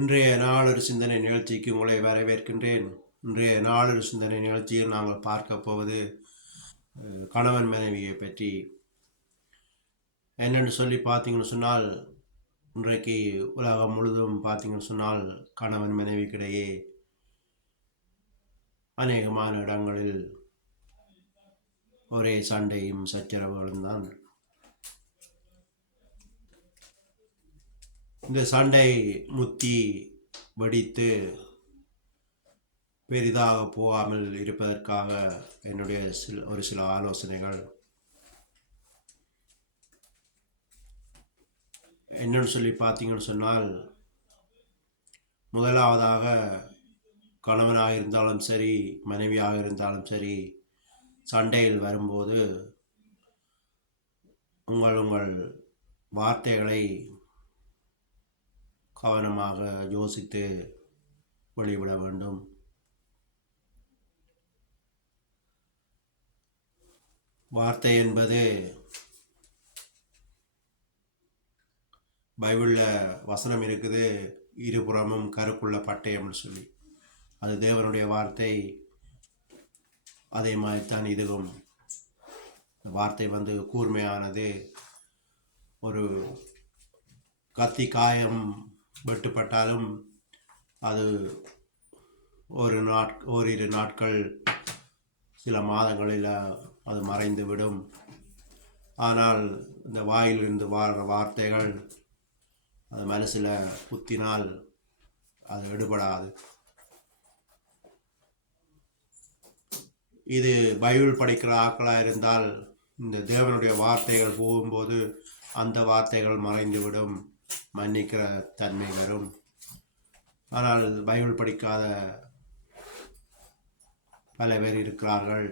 இன்றைய நாளொரு சிந்தனை நிகழ்ச்சிக்கு உங்களை வரவேற்கின்றேன். இன்றைய நாளொரு சிந்தனை நிகழ்ச்சியில் நாங்கள் பார்க்க போவது கணவன் மனைவியை பற்றி. என்னென்னு சொல்லி பார்த்தீங்கன்னு சொன்னால், இன்றைக்கு உலகம் முழுதும் பார்த்தீங்கன்னு சொன்னால் கணவன் மனைவிக்கிடையே அநேகமான இடங்களில் ஒரே சண்டையும் சச்சரவுகளும் தான். இந்த சண்டை முத்தி வெடித்து பெரிதாக போகாமல் இருப்பதற்காக என்னுடைய ஒரு சில ஆலோசனைகள் என்னன்னு சொல்லி பார்த்தீங்கன்னு சொன்னால், முதலாவதாக கணவனாக இருந்தாலும் சரி மனைவியாக இருந்தாலும் சரி சண்டையில் வரும்போது உங்கள் வார்த்தைகளை கவனமாக யோசித்து வெளிவிட வேண்டும். வார்த்தை என்பது பைபிளில் வசனம் இருக்குது, இருபுறமும் கருக்குள்ள பட்டயம்னு சொல்லி. அது தேவனுடைய வார்த்தை. அதே மாதிரி தான் இதுவும். வார்த்தை கூர்மையானது. ஒரு கத்தி காயம் வெட்டுப்பட்டாலும் அது ஓரிரு நாட்கள் சில மாதங்களில் அது மறைந்துவிடும். ஆனால் இந்த வாயிலிருந்து வாழ்கிற வார்த்தைகள் அது மனசில் குத்தினால் அது எடுபடாது. இது பைபிள் படிக்கிற ஆட்களாக இருந்தால் இந்த தேவனுடைய வார்த்தைகள் போகும்போது அந்த வார்த்தைகள் மறைந்துவிடும், மன்னிக்கிற தன்மை வரும். ஆனால் பைபிள் படிக்காத பல பேர் இருக்கிறார்கள்.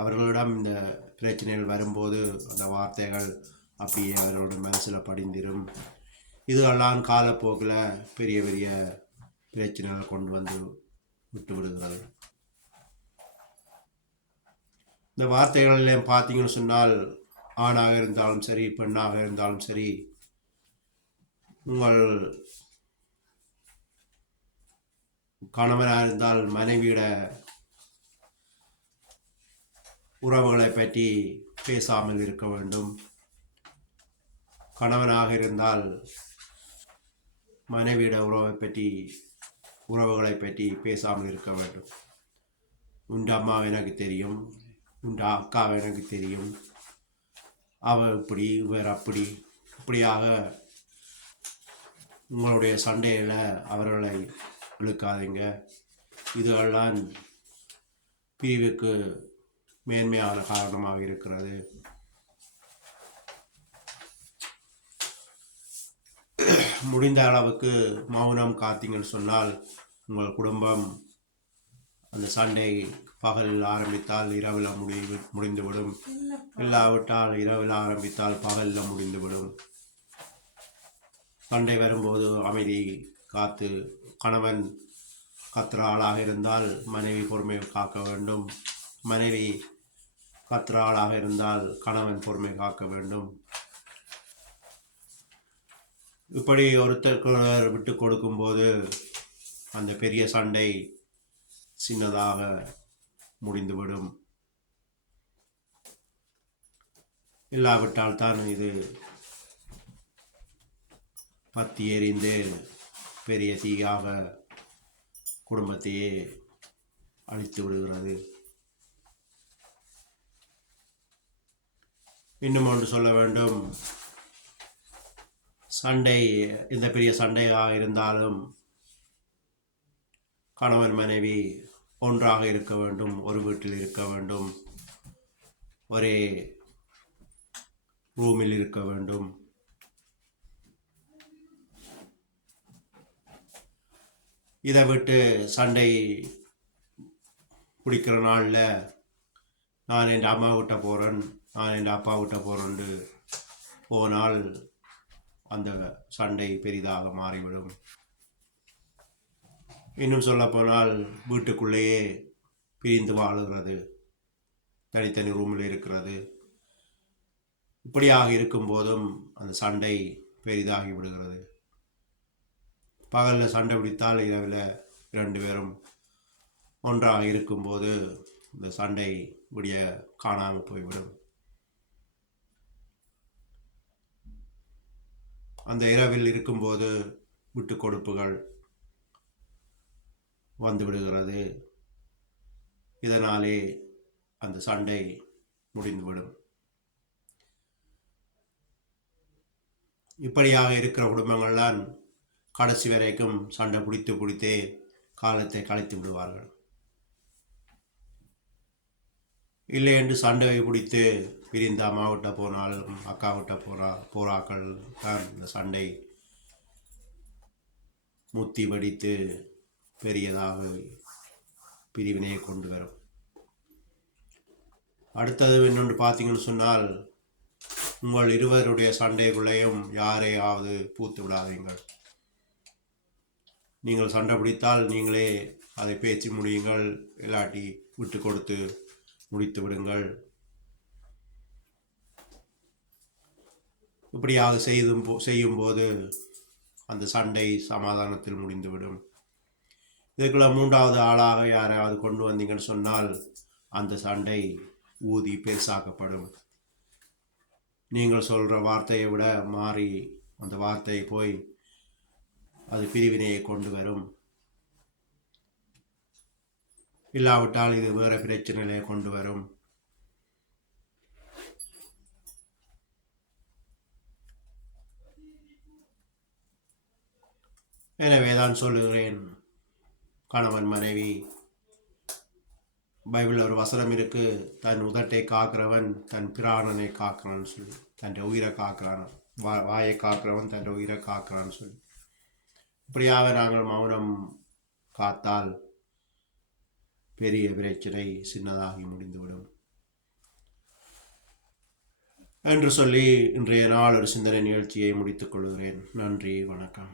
அவர்களிடம் இந்த பிரச்சனைகள் வரும்போது அந்த வார்த்தைகள் அப்படியே அவர்களுடைய மனசில் படிந்திரும். இதுவெல்லாம் காலப்போக்கில் பெரிய பெரிய பிரச்சனைகளை கொண்டு வந்து விட்டு விடுகிறது. இந்த வார்த்தைகளில் பார்த்தீங்கன்னு சொன்னால், ஆணாக இருந்தாலும் சரி பெண்ணாக இருந்தாலும் சரி, உங்கள் கணவனாக இருந்தால் மனைவியிட உறவுகளை பற்றி பேசாமல் இருக்க வேண்டும். கணவனாக இருந்தால் மனைவியிட உறவுகளை பற்றி பேசாமல் இருக்க வேண்டும். உண்ட அம்மா எனக்கு தெரியும், உண்ட அக்கா எனக்கு தெரியும், அவள் இப்படி இவர் அப்படி, இப்படியாக உங்களுடைய சண்டையில் அவர்களை இழுக்காதீங்க. இதுவெல்லாம் பிரிவுக்கு மேன்மையான காரணமாக இருக்கிறது. முடிந்த அளவுக்கு மௌனம் காத்தீங்கன்னு சொன்னால் உங்கள் குடும்பம் அந்த சண்டை பகலில் ஆரம்பித்தால் இரவில் முடிந்துவிடும். இல்லாவிட்டால் இரவில் ஆரம்பித்தால் பகலில் முடிந்துவிடும். சண்டை வரும்போது அமைதி காத்து, கணவன் கத்துற ஆளாக இருந்தால் மனைவி பொறுமை காக்க வேண்டும். மனைவி கத்துற ஆளாக இருந்தால் கணவன் பொறுமை காக்க வேண்டும். இப்படி ஒருத்தருக்கு விட்டு கொடுக்கும்போது அந்த பெரிய சண்டை சின்னதாக முடிந்துவிடும். இல்லாவிட்டால் தான் இது பத்தி எறிந்து பெரிய தீயாக குடும்பத்தையே அழித்து விடுகிறது. இன்னும் ஒன்று சொல்ல வேண்டும். சண்டை இந்த பெரிய சண்டையாக இருந்தாலும் கணவன் மனைவி ஒன்றாக இருக்க வேண்டும், ஒரு வீட்டில் இருக்க வேண்டும், ஒரே ரூமில் இருக்க வேண்டும். இதை விட்டு சண்டை பிடிக்கிற நாளில் நான் என் அம்மா விட்ட போகிறேன், நான் என் அப்பா விட்ட போகிறேன்னு போனால் அந்த சண்டை பெரிதாக மாறிவிடும். இன்னும் சொல்லப்போனால் வீட்டுக்குள்ளேயே பிரிந்து வாழுகிறது, தனித்தனி ரூமில் இருக்கிறது. இப்படியாக இருக்கும்போதும் அந்த சண்டை பெரிதாகி விடுகிறது. பகலில் சண்டை பிடித்தால் இரவில் 2 பேரும் ஒன்றாக இருக்கும்போது இந்த சண்டை விடிய காணாமல் போய்விடும். அந்த இரவில் இருக்கும்போது விட்டு கொடுப்புகள் வந்து விடுகிறது. இதனாலே அந்த சண்டை முடிந்துவிடும். இப்படியாக இருக்கிற குடும்பங்கள்தான் கடைசி வரைக்கும் சண்டை பிடித்தே காலத்தை கழித்து விடுவார்கள். இல்லை என்று சண்டை பிடித்து பிரிந்த அம்மாவிட்ட போனாலும் அக்காவிட்ட போராக்கள் தான் இந்த சண்டை முத்தி வடித்து பெரியதாக பிரிவினையை கொண்டு வரும். அடுத்தது இன்னொன்று பார்த்தீங்கன்னு சொன்னால், உங்கள் இருவருடைய சண்டைக்குள்ளேயும் யாரையாவது பூத்து விடாதீங்கள். நீங்கள் சண்டை பிடித்தால் நீங்களே அதை பேசி முடியுங்கள், இல்லாட்டி விட்டு கொடுத்து முடித்து விடுங்கள். இப்படியாக செய்யும்போது அந்த சண்டை சமாதானத்தில் முடிந்துவிடும். இதுக்குள்ள 3வது ஆளாக யாரையாவது கொண்டு வந்தீங்கன்னு சொன்னால் அந்த சண்டை ஊதி பெருசாக்கப்படும். நீங்கள் சொல்கிற வார்த்தையை விட மாறி அந்த வார்த்தை போய் அது பிரிவினையை கொண்டு வரும். இல்லாவிட்டால் இது வேறு பிரச்சனையை கொண்டு வரும். எனவே தான் சொல்லுகிறேன், கணவன் மனைவி, பைபிளில் ஒரு வசனம் இருக்கு, தன் உதட்டை காக்கிறவன் தன் பிராணனை காக்கிறான்னு சொல்லி, தன் உயிரை காக்கிறான், வாயை காக்கிறவன் தன் உயிரை காக்கிறான்னு சொல்லி. இப்படியாக நாங்கள் மௌனம் காத்தால் பெரிய பிரச்சனை சின்னதாகி முடிந்துவிடும் என்று சொல்லி இன்றைய நாள் ஒரு சிந்தனை நிகழ்ச்சியை முடித்துக் கொள்கிறேன். நன்றி, வணக்கம்.